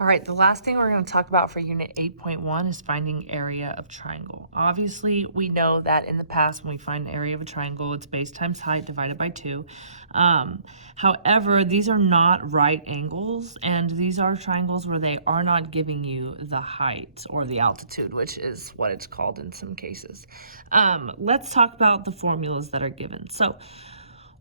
All right, the last thing we're going to talk about for Unit 8.1 is finding area of triangle. Obviously, we know that in the past when we find area of a triangle, it's base times height divided by 2. However, these are not right angles, and these are triangles where they are not giving you the height or the altitude, which is what it's called in some cases. Let's talk about the formulas that are given. So,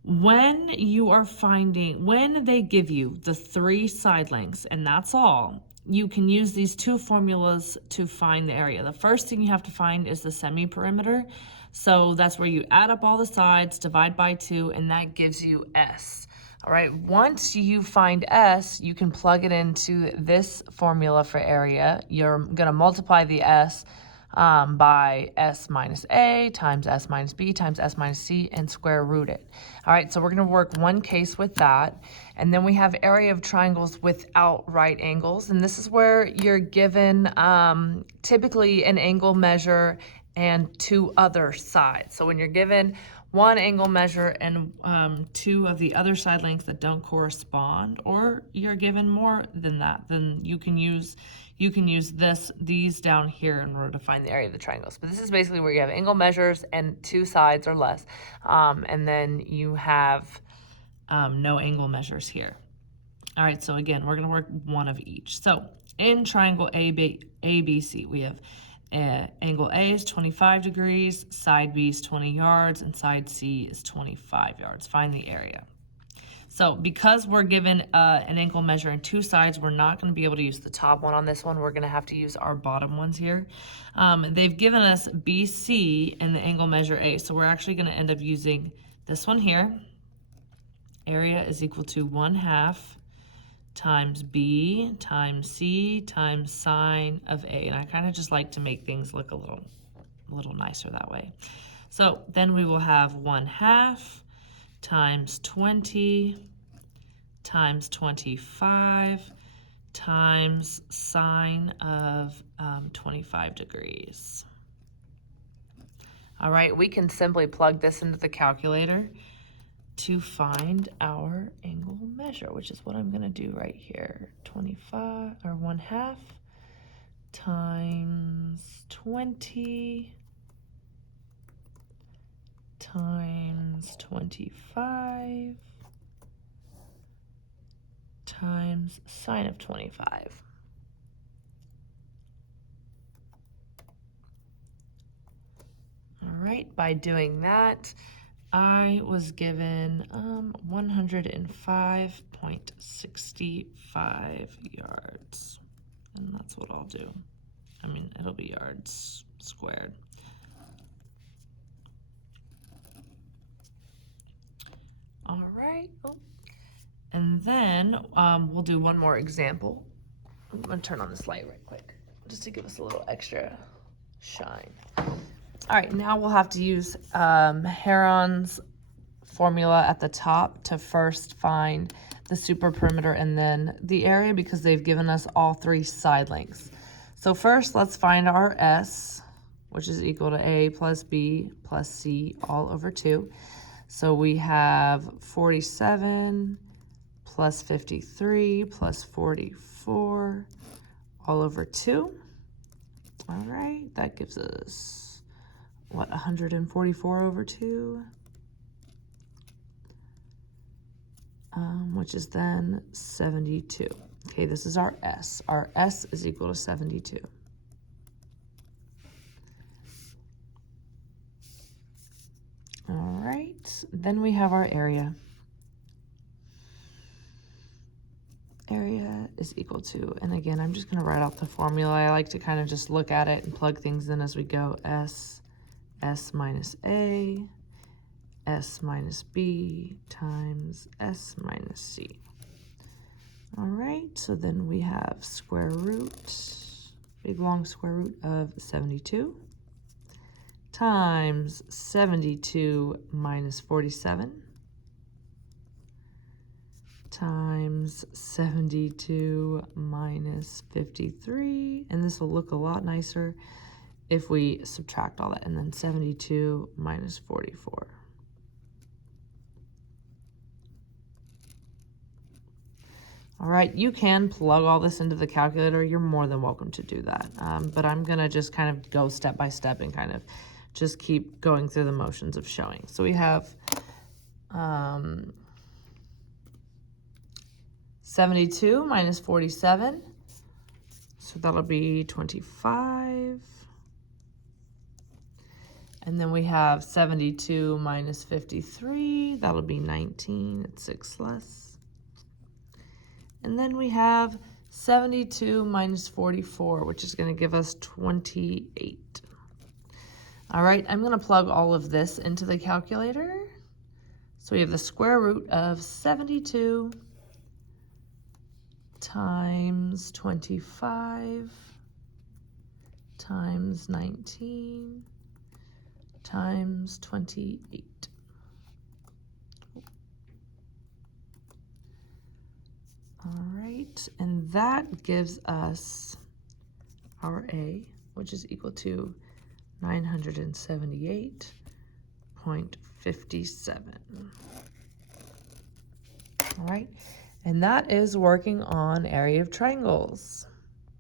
when they give you the 3 side lengths, and that's all, you can use these 2 formulas to find the area. The first thing you have to find is the semi-perimeter. So that's where you add up all the sides, divide by 2, and that gives you S. All right, once you find S, you can plug it into this formula for area. You're gonna multiply the S by S minus A times S minus B times S minus C and square root it. All right, so we're gonna work one case with that. And then we have area of triangles without right angles. And this is where you're given typically an angle measure and 2 other sides. So when you're given 1 angle measure and 2 of the other side lengths that don't correspond, or you're given more than that, then you can use these down here in order to find the area of the triangles. But this is basically where you have angle measures and 2 sides or less, and then you have no angle measures here. All right, so again, we're gonna work one of each. So in triangle ABC, we have angle A is 25 degrees, side B is 20 yards, and side C is 25 yards. Find the area. So because we're given an angle measure and 2 sides, we're not going to be able to use the top one on this one. We're going to have to use our bottom ones here. They've given us BC and the angle measure A. So we're actually going to end up using this one here. Area is equal to 1/2 times B times C times sine of A. And I kind of just like to make things look a little nicer that way. So then we will have 1/2 times 20 times 25 times sine of 25 degrees. All right, we can simply plug this into the calculator to find our angle measure, which is what I'm going to do right here. 25 or 1/2 times 20 times 25 times sine of 25. All right, by doing that, I was given 105.65 yards. And that's what I'll do. I mean, it'll be yards squared. All right. And then we'll do one more example. I'm going to turn on this light right quick just to give us a little extra shine. All right, now we'll have to use Heron's formula at the top to first find the super perimeter and then the area because they've given us all 3 side lengths. So first, let's find our S, which is equal to A plus B plus C all over 2. So we have 47 plus 53 plus 44 all over 2. All right, that gives us, what, 144 over 2? Which is then 72. Okay, this is our S. Our S is equal to 72. All right, then we have our area. Area is equal to, and again, I'm just going to write out the formula. I like to kind of just look at it and plug things in as we go. S minus A, S minus B times S minus C. All right, so then we have square root, big long square root of 72 times 72 minus 47 times 72 minus 53, and this will look a lot nicer if we subtract all that, and then 72 minus 44. All right, you can plug all this into the calculator. You're more than welcome to do that. But I'm gonna just kind of go step by step and kind of just keep going through the motions of showing. So we have 72 minus 47. So that'll be 25. And then we have 72 minus 53. That'll be 19. It's 6 less. And then we have 72 minus 44, which is going to give us 28. All right, I'm going to plug all of this into the calculator. So we have the square root of 72 times 25 times 19 times 28. All right, and that gives us our A, which is equal to 978.57. All right, and that is working on area of triangles.